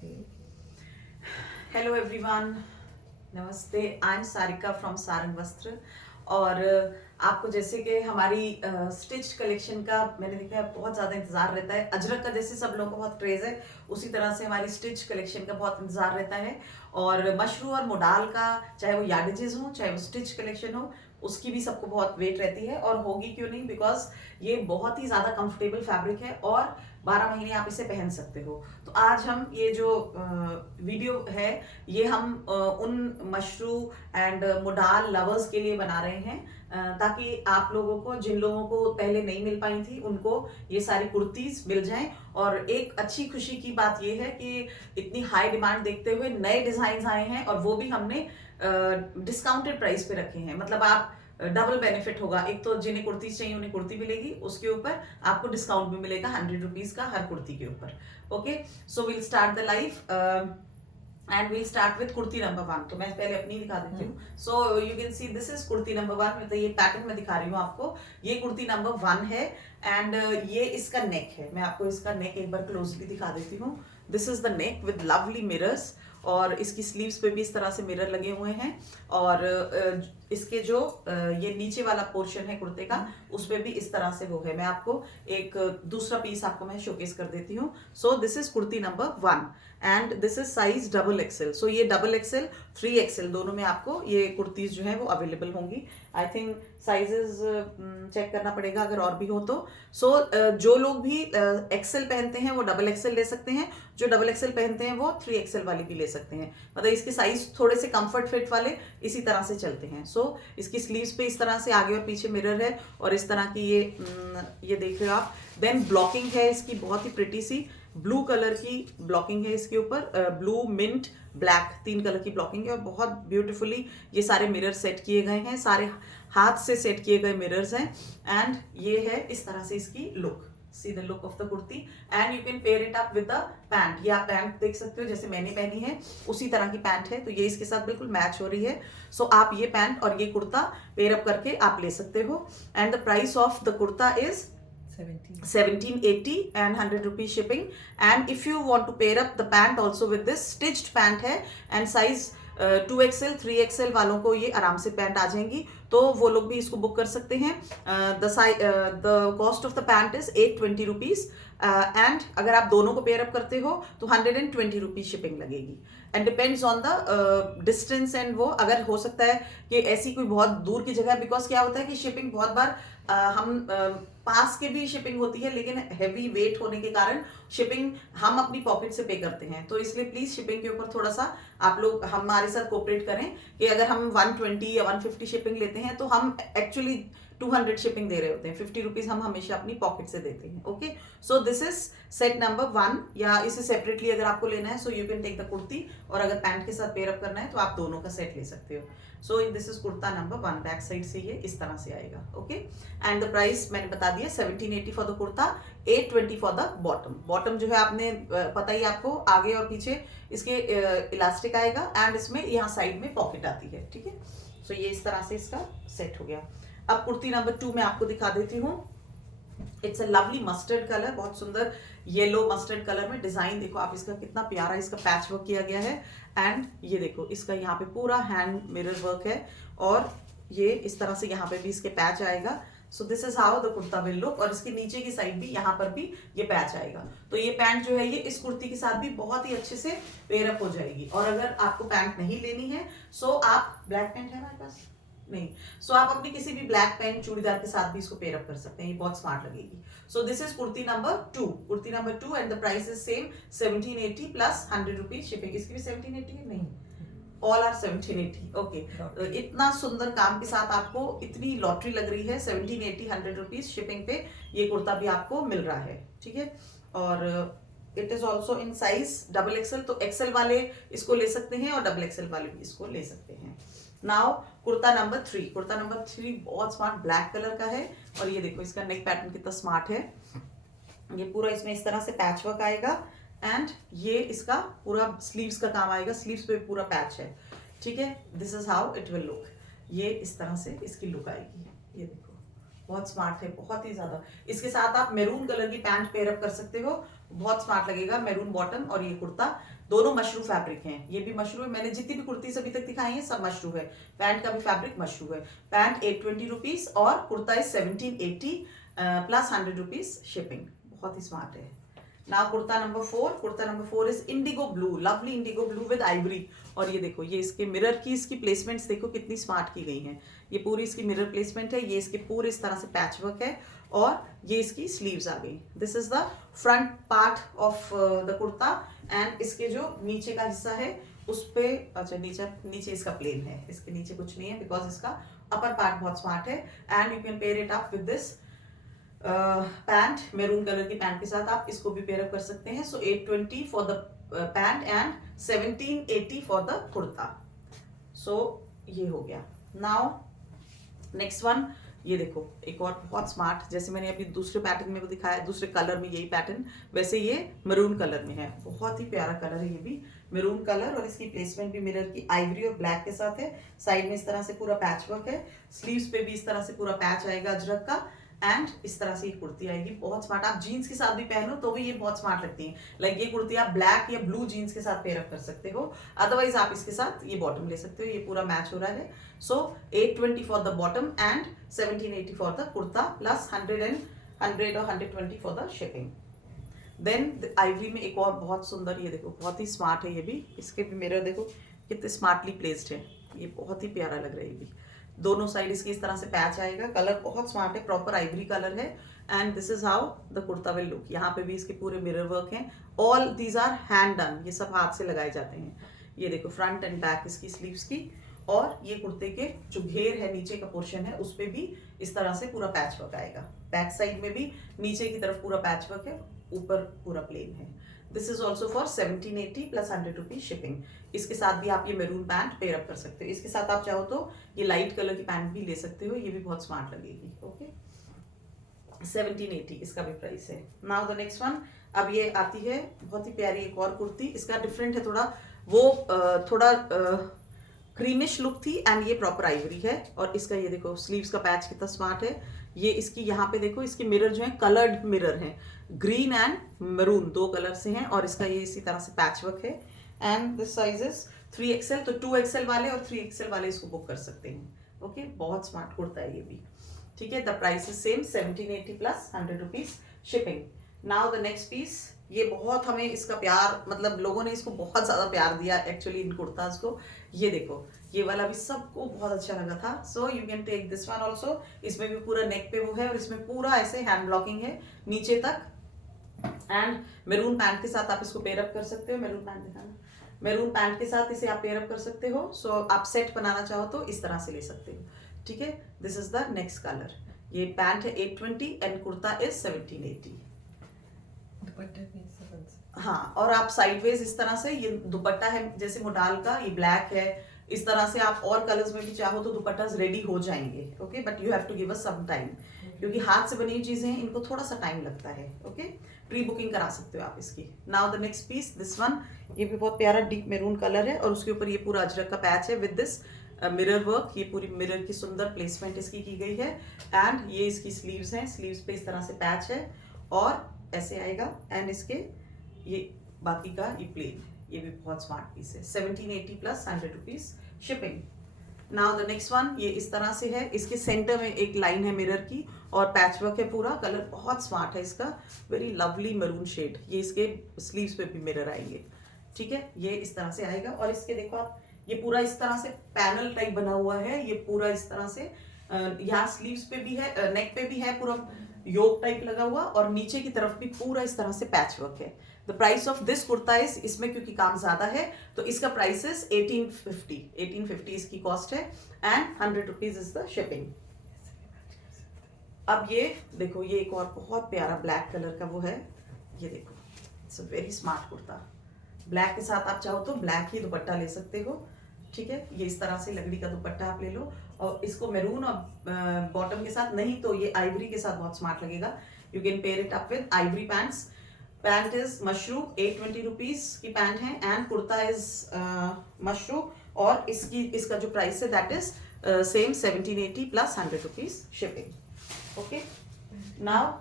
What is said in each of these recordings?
Hello everyone, नमस्ते। I am Sarika from Sarang वस्त्र। और आपको जैसे कि हमारी स्टिच कलेक्शन का मैंने देखा है बहुत ज़्यादा इंतज़ार रहता है। अजरक का जैसे सब लोगों को बहुत क्रेज़ है, उसी तरह से हमारी स्टिच कलेक्शन का बहुत इंतज़ार रहता है। और मशरू और मोडाल का, चाहे वो यार्डेजेस हो चाहे वो स्टिच कलेक्शन हो, उसकी भी सबको बहुत वेट रहती है। और होगी क्यों नहीं, बिकॉज ये बहुत ही ज़्यादा कंफर्टेबल फैब्रिक है और 12 महीने आप इसे पहन सकते हो। तो आज हम ये जो वीडियो है, ये हम उन मशरू एंड मोडाल लवर्स के लिए बना रहे हैं, ताकि आप लोगों को, जिन लोगों को पहले नहीं मिल पाई थी, उनको ये सारी कुर्तीज मिल जाएं। और एक अच्छी खुशी की बात ये है कि इतनी हाई डिमांड देखते हुए नए डिजाइन आए हैं, और वो भी हमने डिस्काउंटेड प्राइस पे रखे हैं। मतलब आप डबल बेनिफिट होगा। एक तो जिन्हें कुर्ती चाहिए उन्हें कुर्ती मिलेगी, उसके ऊपर आपको डिस्काउंट भी मिलेगा 100 रुपीज का हर कुर्ती के ऊपर। Okay, so will start the life and will start with kurti number 1। तो मैं पहले अपनी दिखा देती हूँ। So you can see this is kurti number 1। मतलब ये पैटर्न में दिखा रही हूँ आपको। ये कुर्ती नंबर 1 है एंड ये इसका नेक है। मैं आपको इसका नेक एक बार क्लोजली दिखा देती हूँ। This is the neck with lovely mirrors, और इसकी स्लीव्स पे भी इस तरह से मिरर लगे हुए हैं। और इसके जो ये नीचे वाला पोर्शन है कुर्ते का, उस पे भी इस तरह से वो है। मैं आपको एक दूसरा पीस आपको मैं शोकेस कर देती हूँ। So this is kurti number 1 and this is size double XL. So ये डबल एक्सएल 3XL दोनों में आपको ये कुर्तीज जो है वो अवेलेबल होंगी। आई थिंक साइजेस चेक करना पड़ेगा अगर और भी हो तो। सो जो लोग भी एक्सेल पहनते हैं वो डबल एक्सेल ले सकते हैं, जो डबल एक्सेल पहनते हैं वो 3XL वाली भी ले सकते हैं। मतलब इसके साइज थोड़े से कंफर्ट फिट वाले इसी तरह से चलते हैं। सो इसकी स्लीव्स पे इस तरह से आगे और पीछे मिरर है, और इस तरह की ये देख रहे हो आप। देन ब्लॉकिंग है इसकी बहुत ही प्रिटी सी, ब्लू कलर की ब्लॉकिंग है इसके ऊपर। ब्लू, मिंट, ब्लैक, 3 कलर की ब्लॉकिंग है, और बहुत ब्यूटीफुली ये सारे मिरर सेट किए गए हैं। सारे हाथ से सेट किए गए मिरर्स हैं। एंड ये है इस तरह से इसकी look. See the look of the kurti and you can pair it up with the pant. ये आप पैंट देख सकते हो जैसे मैंने पहनी है, उसी तरह की पैंट है, तो ये इसके साथ बिल्कुल मैच हो रही है। सो आप ये पैंट और ये कुर्ता पेयर अप करके आप ले सकते हो। And the price of the kurta is 1780 and 100 rupees shipping. And if you want to pair up the pant also with this, stitched pant है and size 2XL 3XL वालों को ये आराम से पैंट आ जाएंगी, तो वो लोग भी इसको बुक कर सकते हैं। The cost of the pant is 820 rupees and अगर आप दोनों को पेयर अप करते हो तो 120 रुपीज शिपिंग लगेगी। And depends on the distance and वो, अगर हो सकता है कि ऐसी कोई बहुत दूर की जगह, बिकॉज क्या होता है कि शिपिंग बहुत बार हम पास के भी शिपिंग होती है, लेकिन हैवी वेट होने के कारण शिपिंग हम अपनी पॉकेट से पे करते हैं। तो इसलिए प्लीज शिपिंग के ऊपर थोड़ा सा आप लोग हमारे साथ कोऑपरेट करें कि अगर हम 120 या 150 शिपिंग लेते हैं तो हम एक्चुअली 200 शिपिंग दे रहे होते हैं। 50 रुपीज हम हमेशा अपनी पॉकेट से देते हैं। Okay, so this is set number 1। या इसे सेपरेटली अगर आपको लेना है so you can take the kurti, और अगर पैंट के साथ पेयर अप करना है तो आप दोनों का सेट ले सकते हो। सो this is kurta number 1। Back side से ये इस तरह से आएगा। ओके, एंड द प्राइस मैंने बता दिया 1780 for the kurta, 820 for the bottom. Bottom जो है आपने पता ही आपको, आगे और पीछे इसके इलास्टिक आएगा एंड इसमें यहाँ साइड में पॉकेट आती है। ठीक है, सो ये इस तरह से इसका सेट हो गया। अब कुर्ती नंबर 2 मैं आपको दिखा देती हूँ। It's a lovely mustard colour, बहुत सुंदर येलो मस्टर्ड कलर में डिजाइन देखो आप इसका, कितना प्यारा इसका पैच वर्क किया गया है। एंड ये देखो इसका यहाँ पे पूरा हैंड मिरर वर्क है, और ये इस तरह से यहाँ पे भी इसके पैच आएगा। सो this is how the kurta will look. और इसके नीचे की साइड भी, यहाँ पर भी ये पैच आएगा। तो ये पैंट जो है ये इस कुर्ती के साथ भी बहुत ही अच्छे से पेयर अप हो जाएगी। और अगर आपको पैंट नहीं लेनी है, सो आप, ब्लैक पैंट है हमारे पास नहीं, सो आप अपनी किसी भी ब्लैक पैंट चूड़ीदार के साथ भी इसको पेयर अप कर सकते हैं, ये बहुत स्मार्ट लगेगी। सो this is kurti number 2। Kurti number 2 and the price is same 1780 plus 100 rupees shipping. इसकी भी 1780 है, नहीं, ऑल आर 1780। ओके, इतना सुंदर काम के साथ आपको इतनी लॉटरी लग रही है। 1780 100 रुपीज शिपिंग पे ये कुर्ता भी आपको मिल रहा है। ठीक है, और it is also in size double XL. तो एक्सएल वाले इसको ले सकते हैं और डबल एक्सएल वाले भी इसको ले सकते हैं। Now kurta number 3। Kurta number 3 बहुत स्मार्ट ब्लैक कलर का है, और ये देखो इसका नेक पैटर्न कितना स्मार्ट है। ये पूरा इसमें इस तरह से पैच वर्क आएगा, एंड ये इसका पूरा स्लीव्स का काम आएगा। स्लीव्स पे पूरा पैच है। ठीक है, this is how it will look. ये इस तरह से इसकी लुक आएगी। ये देखो बहुत स्मार्ट है, बहुत ही ज्यादा। इसके साथ आप मैरून कलर की पैंट पेयर अप कर सकते हो, बहुत स्मार्ट लगेगा। मैरून बॉटम और ये कुर्ता दोनों मशरू फैब्रिक हैं। ये भी मशरू है, मैंने जितनी भी कुर्तीज अभी तक दिखाई है सब मशरू है। पैंट का भी फैब्रिक मशरू है। पैंट 820 रुपीज और kurta is 1780 plus 100 rupees shipping. बहुत ही स्मार्ट है। Now kurta number 4। Kurta number 4 is Indigo blue, lovely Indigo blue with Ivory. और ये देखो, ये इसके मिरर की इसकी प्लेसमेंट्स देखो कितनी स्मार्ट की गई हैं। ये पूरी इसकी मिरर प्लेसमेंट है। ये इसके पूरे इस तरह से पैच वर्क है और ये इसकी स्लीव्स आ गई। This is the front part of the kurta and इसके जो नीचे का हिस्सा है उस पे, अच्छा नीचे इसका प्लेन है, इसके नीचे कुछ नहीं है बिकॉज इसका अपर पार्ट बहुत स्मार्ट है। And you can pair it up with this pant, maroon colour की पैंट के साथ आप इसको भी पेयर अप कर सकते हैं। So 820 for the pant and 1780 for the kurta. So ये हो गया। नाउ नेक्स्ट वन, ये देखो एक और बहुत स्मार्ट, जैसे मैंने अभी दूसरे पैटर्न में दिखाया, दूसरे कलर में यही पैटर्न, वैसे ये मैरून कलर में है। बहुत ही प्यारा कलर है ये भी, मैरून कलर। और इसकी प्लेसमेंट भी मिरर की आइवरी और ब्लैक के साथ है। साइड में इस तरह से पूरा पैच वर्क है। स्लीव्स पे भी इस तरह से पूरा पैच आएगा अजरक का एंड इस तरह से ये कुर्ती आएगी। बहुत स्मार्ट, आप जीन्स के साथ भी पहनो तो भी ये बहुत स्मार्ट लगती है। लाइक ये कुर्ती आप ब्लैक या ब्लू जीन्स के साथ पेयर अप कर सकते हो। अदरवाइज आप इसके साथ ये बॉटम ले सकते हो, ये पूरा मैच हो रहा है। So 820 for the bottom and 1780 for the kurta plus 100 और 120 for the shipping. Then ivory में एक और बहुत सुंदर, ये देखो बहुत ही स्मार्ट है ये भी। इसके भी मिरर देखो कितने स्मार्टली प्लेस्ड है। ये बहुत ही प्यारा लग रहा है ये भी। दोनों साइड इसकी इस तरह से पैच आएगा। कलर बहुत स्मार्ट है, प्रॉपर आइवरी कलर है। And this is how the kurta will look. यहाँ पे भी इसके पूरे मिरर वर्क हैं। All these are hand done, ये सब हाथ से लगाए जाते हैं। ये देखो फ्रंट एंड बैक इसकी स्लीव्स की। और ये कुर्ते के जो घेर है, नीचे का पोर्शन है, उस पे भी इस तरह से पूरा पैच वर्क आएगा। बैक साइड में भी नीचे की तरफ पूरा पैच वर्क है, ऊपर पूरा प्लेन है। This is also for 1780 plus 100 rupees shipping. इसके साथ भी आप ये मैरून पैंट पेयर अप कर सकते हो। इसके साथ आप चाहो तो ये लाइट कलर की पैंट भी ले सकते हो, ये भी बहुत स्मार्ट लगेगी। ओके 1780 इसका भी प्राइस है। नाउ द नेक्स्ट वन, अब ये आती है बहुत ही प्यारी एक और कुर्ती। इसका डिफरेंट है थोड़ा, वो थोड़ा क्रीमिश लुक थी एंड ये प्रॉपर आइवरी है। और इसका ये देखो स्लीव्स का पैच कितना स्मार्ट है। ये इसकी यहाँ पे देखो इसके मिरर जो है कलर्ड मिरर हैं, ग्रीन एंड मैरून दो कलर से हैं। और इसका ये इसी तरह से पैच वर्क है। And this size is 3XL, तो 2XL वाले और 3XL वाले इसको बुक कर सकते हैं। ओके बहुत स्मार्ट कुर्ता है ये भी। ठीक है, the price is same 1780 plus 100 rupees shipping. Now the next piece, ये बहुत हमें इसका प्यार, मतलब लोगों ने इसको बहुत ज्यादा प्यार दिया एक्चुअली इन कुर्ताज को। ये देखो ये वाला भी सबको बहुत अच्छा लगा था। So you can take this one also. इसमें भी पूरा नेक पे वो है और इसमें पूरा ऐसे हैंड ब्लॉकिंग है नीचे तक। एंड मैरून पैंट के साथ आप इसको पेयर अप कर सकते हो। मैरून पैंट दिखाना, मैरून पैंट के साथ इसे आप पेयर अप कर सकते हो। सो आप सेट बनाना चाहो तो इस तरह से ले सकते हो। ठीक है, this is the next colour. ये पैंट है 820 एंड कुर्ता इज 1780। हाँ, और आप साइडवेज इस तरह से, ये दुपट्टा है जैसे मोडाल का, ये ब्लैक है। इस तरह से आप और कलर्स में भी चाहो तो दुपट्टास रेडी हो जाएंगे। Okay, but you have to give us some time, क्योंकि हाथ से बनी हुई चीजें हैं, इनको थोड़ा सा टाइम लगता है। ओके, प्री बुकिंग करा सकते हो आप इसकी। Now the next piece, this one, ये भी बहुत प्यारा डीप मैरून कलर है और उसके ऊपर ये पूरा अजरक का पैच है विद दिस मिरर वर्क। ये पूरी मिरर की सुंदर प्लेसमेंट इसकी की गई है। एंड ये इसकी स्लीव्स हैं, स्लीव्स पे इस तरह से पैच है और ऐसे आएगा। एंड इसके ये बाकी का ये प्लेन, ये भी बहुत स्मार्ट पीस है। 1780 plus 100 rupees shipping. Now the next one, ये इस तरह से है। इसके सेंटर में एक लाइन है मिरर की और पैच वर्क है पूरा। कलर बहुत स्मार्ट है इसका, वेरी लवली मैरून शेड। ये इसके स्लीव्स पे भी मिरर आएंगे। ठीक है, ये इस तरह से आएगा। और इसके देखो आप, ये पूरा इस तरह से पैनल टाइप बना हुआ है। ये पूरा इस तरह से यहाँ स्लीव्स पे भी है, नेक पे भी है, पूरा योक टाइप लगा हुआ। और नीचे की तरफ भी पूरा इस तरह से पैच वर्क है। The price of this kurta is, इसमें क्योंकि काम ज्यादा है तो इसका प्राइस इज 1850 इसकी कॉस्ट है। And 100 rupees is the shipping. अब ये देखो, ये एक और बहुत प्यारा ब्लैक कलर का वो है। ये देखो, it's a very smart kurta. Black के साथ आप चाहो तो ब्लैक ही दुपट्टा ले सकते हो। ठीक है, ये इस तरह से लकड़ी का दुपट्टा आप ले लो। और इसको मैरून और बॉटम के साथ, नहीं तो ये आइवरी के साथ बहुत स्मार्ट लगेगा। You can pair it up with Ivory pants. Pant is mashru, 820 rupees की पैंट है। एंड कुर्ता इज मशरू और इसका जो प्राइस है that is same 1780 plus 100 rupees shipping. Okay, now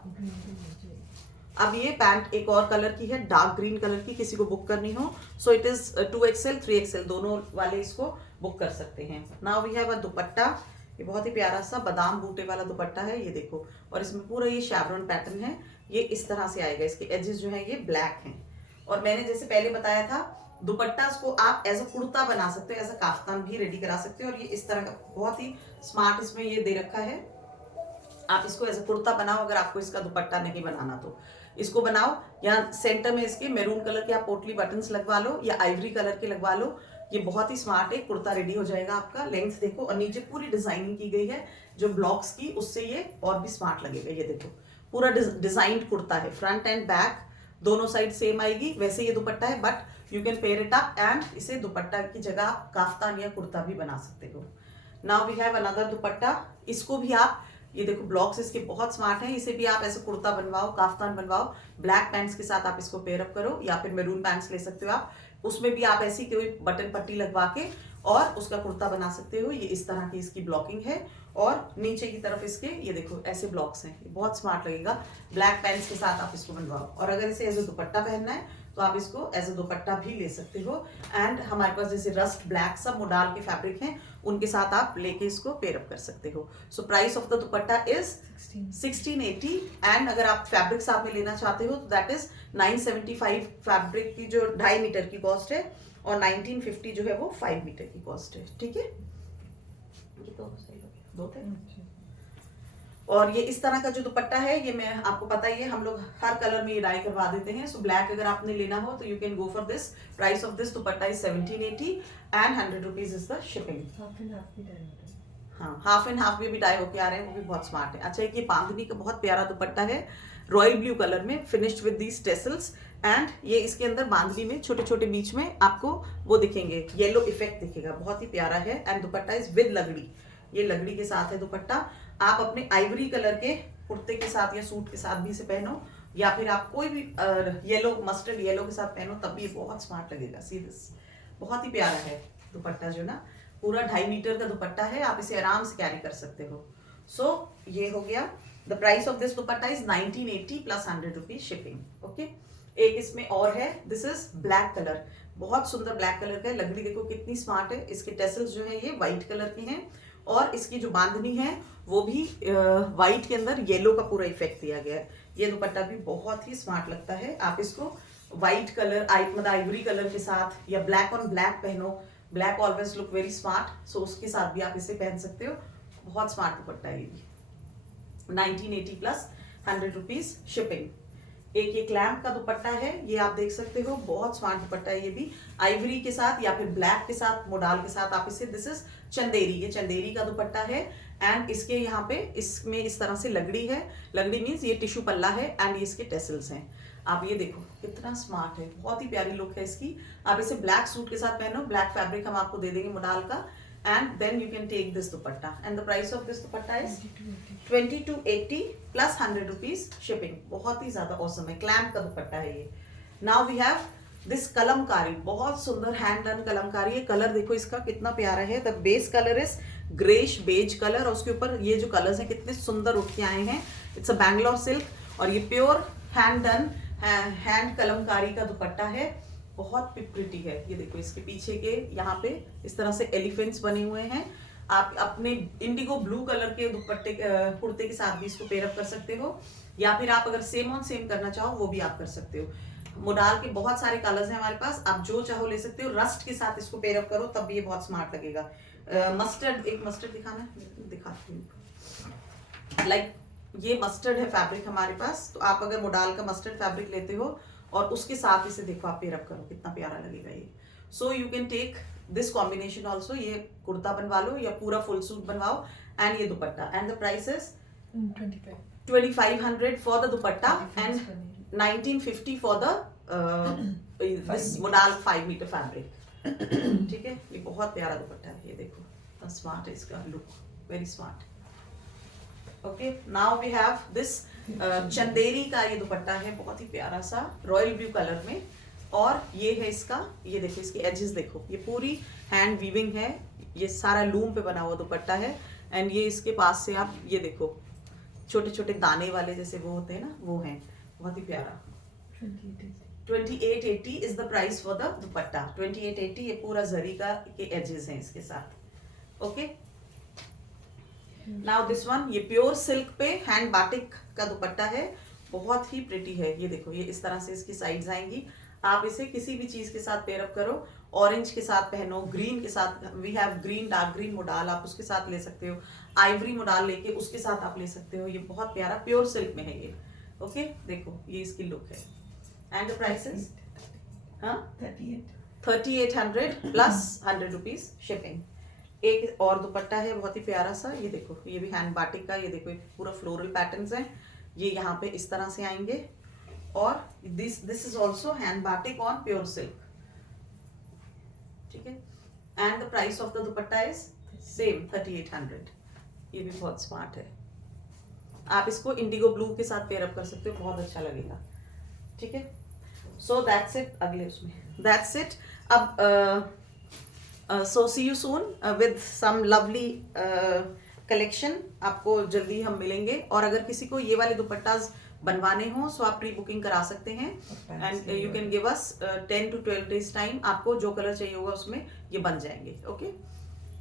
अब ये पैंट एक और कलर की है, डार्क ग्रीन कलर की, किसी को बुक करनी हो so it is 2XL 3XL दोनों वाले इसको बुक कर सकते हैं। Now we have a dupatta, ये बहुत ही प्यारा सा बादाम बूटे वाला दुपट्टा है, ये देखो, और इसमें पूरा ये शेवरन पैटर्न है, ये इस तरह से आएगा, इसके एजेस जो है ये ब्लैक हैं। और मैंने जैसे पहले बताया था दुपट्टा को आप एज अ कुर्ता बना सकते हो, एज अ काफ्तान भी रेडी करा सकते हो, और ये इस तरह का बहुत ही स्मार्ट इसमें ये दे रखा है। आप इसको एज अ कुर्ता बनाओ, अगर आपको इसका दुपट्टा नहीं बनाना तो इसको बनाओ। यहाँ सेंटर में इसके मैरून कलर के आप पोटली बटन्स लगवा लो या आइवरी कलर के लगवा लो, ये बहुत ही स्मार्ट है, कुर्ता रेडी हो जाएगा आपका। लेंथ देखो, और नीचे पूरी डिजाइनिंग की गई है जो ब्लॉक्स की, उससे ये और भी स्मार्ट लगेगा। ये देखो पूरा डिजाइंड कुर्ता है, फ्रंट एंड बैक दोनों साइड सेम आएगी। वैसे ये दुपट्टा है but you can pair it up and इसे दुपट्टा की जगह आप काफ्तान या कुर्ता भी बना सकते हो। Now we have another dupatta, इसको भी आप, ये देखो ब्लॉक्स इसके बहुत स्मार्ट हैं, इसे भी आप ऐसे कुर्ता बनवाओ, काफ्तान बनवाओ, ब्लैक पैंट्स के साथ आप इसको पेयर अप करो, या फिर मैरून पैंट्स ले सकते हो आप, उसमें भी आप ऐसी कोई बटन पट्टी लगवा के और उसका कुर्ता बना सकते हो। ये इस तरह की इसकी ब्लॉकिंग है, और नीचे की तरफ इसके ये देखो ऐसे ब्लॉक्स हैं, ये बहुत स्मार्ट लगेगा। ब्लैक पैंट्स के साथ आप इसको बनवाओ, और अगर इसे एज ए दुपट्टा पहनना है तो आप इसको एज ए दुपट्टा भी ले सकते हो। एंड हमारे पास जैसे रस्ट ब्लैक सब मोडाल के फैब्रिक हैं, उनके साथ आप लेके इसको पेयर अप कर सकते हो। So price of the dupatta is 1680, and अगर आप फैब्रिक साथ में लेना चाहते हो तो दैट इज 975 फैब्रिक की जो 2.5 मीटर की कॉस्ट है, और 1950 जो है वो 5 मीटर की कॉस्ट है। ठीक है, ये तो सही दो थे। और ये इस तरह का जो दुपट्टा है, ये मैं आपको पता ही है, हम लोग हर कलर में ये डाई करवा देते हैं। सो ब्लैक अगर आपने लेना हो तो you can go for this. Price of this dupatta is 1780 and 100 rupees is the shipping. हाँ, हाफ एंड हाफ में भी डाई होके आ रहे हैं, वो भी बहुत स्मार्ट है। अच्छा, ये बांधनी का बहुत प्यारा दुपट्टा है, रॉयल ब्लू कलर में, finished with these tassels, and ये इसके अंदर बांधनी में छोटे छोटे बीच में आपको वो दिखेंगे, येलो इफेक्ट दिखेगा, बहुत ही प्यारा है। एंड दुपट्टा इज विद लगड़ी, ये लगड़ी के साथ है दुपट्टा। आप अपने आइवरी कलर के कुर्ते के साथ या सूट के साथ भी इसे पहनो, या फिर आप कोई भी येलो, मस्टर्ड येलो के साथ पहनो, तब भी ये बहुत स्मार्ट लगेगा। सी दिस, बहुत ही प्यारा है दुपट्टा, जो ना पूरा 2.5 मीटर का दुपट्टा है, आप इसे आराम से कैरी कर सकते हो। सो ये हो गया। The price of this dupatta is 1980 plus 100 rupees shipping. Okay, एक इसमें और है, दिस इज ब्लैक कलर, बहुत सुंदर ब्लैक कलर का है। लगड़ी देखो कितनी स्मार्ट है, इसके टेसल्स जो है ये व्हाइट कलर के हैं, और इसकी जो बांधनी है वो भी व्हाइट के अंदर येलो का पूरा इफेक्ट दिया गया है। ये दुपट्टा भी बहुत ही स्मार्ट लगता है। आप इसको व्हाइट कलर, मतलब आइवरी कलर के साथ, या ब्लैक ऑन ब्लैक पहनो, black always look very smart, so उसके साथ भी आप इसे पहन सकते हो। बहुत स्मार्ट दुपट्टा है ये भी। 1980 प्लस 100 रुपीज शिपिंग। एक ये क्लैम्प का दुपट्टा है, ये आप देख सकते हो, बहुत स्मार्ट दुपट्टा है ये भी, आइवरी के साथ या फिर ब्लैक के साथ, मोडाल के साथ आप इसे, दिस इज चंदेरी, ये चंदेरी का दुपट्टा है। एंड इसके यहाँ पे इसमें इस तरह से लगड़ी है, लगड़ी मीन्स ये टिश्यू पल्ला है, एंड ये इसके टेसल्स हैं। आप ये देखो कितना स्मार्ट है, बहुत ही प्यारी लुक है इसकी। आप इसे ब्लैक सूट के साथ पहनो, ब्लैक फैब्रिक हम आपको दे देंगे मोडाल का, and then you can take this dupatta, and the price of this dupatta is 2280 plus 100 rupees shipping। बहुत ही ज्यादा awesome है, clamp का दुपट्टा है ये। Now we have this Kalamkari, बहुत सुंदर हैंड डन कलमकारी है। कलर देखो इसका कितना प्यारा है, the base colour is greyish beige colour, और उसके ऊपर ये जो कलर्स हैं कितने सुंदर उठ के आए हैं। इट्स अ बैंगलोर सिल्क, और ये pure hand done hand Kalamkari का दुपट्टा है, बहुत प्रिटी है। ये देखो इसके पीछे के यहाँ पे इस तरह से एलिफेंट्स बने हुए हैं। आप अपने इंडिगो ब्लू कलर के दुपट्टे कुर्ते के साथ भी इसको पेयर अप कर सकते हो, या फिर आप अगर सेम ऑन सेम करना चाहो वो भी आप कर सकते हो। मोडाल के बहुत सारे कलर्स हैं हमारे पास, आप जो चाहो ले सकते हो। रस्ट के साथ इसको पेयर अप करो तब भी ये बहुत स्मार्ट लगेगा। मस्टर्ड, एक मस्टर्ड दिखाना है, दिखाती हूँ। लाइक ये मस्टर्ड है फैब्रिक हमारे पास, तो आप अगर मोडाल का मस्टर्ड फैब्रिक लेते हो और उसके साथ इसे देखो आप पेयर अप करो, कितना प्यारा लगेगा ये। So you can take this combination also, ये कुर्ता बनवा लो या पूरा फुल सूट बनवाओ, एंड ये dupatta. And the price is 2500 for the dupatta and 1950 for the this modal 5 metre fabric. ठीक है, ये बहुत प्यारा दुपट्टा है, ये देखो स्मार्ट है इसका look, very smart. Okay, now we have this Chanderi का ये दुपट्टा है, बहुत ही प्यारा सा रॉयल ब्लू कलर में, और ये है इसका, ये देखो इसके एजेस देखो, ये पूरी हैंड वीविंग है, ये सारा लूम पे बना हुआ दुपट्टा है। एंड ये इसके पास से आप ये देखो छोटे छोटे दाने वाले जैसे वो होते हैं ना, वो हैं, बहुत ही प्यारा। 2880 is the price for the दुपट्टा। 2880 ये पूरा जरी का के एजेस हैं इसके साथ। ओके, नाउ दिस वन, ये प्योर सिल्क पे हैंड बाटिक का दुपट्टा है, बहुत ही प्रिटी है। ये देखो, ये इस तरह से इसकी साइड्स आएंगी। आप इसे किसी भी चीज के साथ पेयर अप करो, ऑरेंज के साथ पहनो, ग्रीन के साथ, we have green, dark green modal, आप उसके साथ ले सकते हो, आइवरी मोडाल लेके उसके साथ आप ले सकते हो। ये बहुत प्यारा प्योर सिल्क में है ये। ओके, देखो ये इसकी लुक है। एंड द प्राइसेस, हाँ, 3800 प्लस 100 रुपीज शिपिंग। एक और दुपट्टा है बहुत ही प्यारा सा, ये देखो, ये भी हैंड बाटिक का। ये देखो, पूरा फ्लोरल पैटर्न्स हैं, ये यहाँ पे इस तरह से आएंगे। और this is also hand batik on pure silk, ठीक है। And the price of the dupatta is same 3800। ये भी बहुत स्मार्ट है। आप इसको इंडिगो ब्लू के साथ पेयर अप कर सकते हो, बहुत अच्छा लगेगा, ठीक है। So that's it. अगले उसमें दैट्स इट। अब so see you soon with some lovely collection. आपको जल्दी हम मिलेंगे। और अगर किसी को ये वाले दुपट्टाज बनवाने हो सो आप प्री बुकिंग करा सकते हैं, and you can give us 10 to 12 days time. आपको जो कलर चाहिए होगा उसमें ये बन जाएंगे। Okay,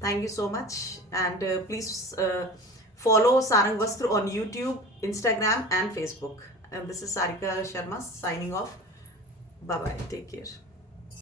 thank you so much, and please follow Sarang Vastra on YouTube, Instagram and Facebook. And this is Sarika Sharma signing off. Bye bye. Take care.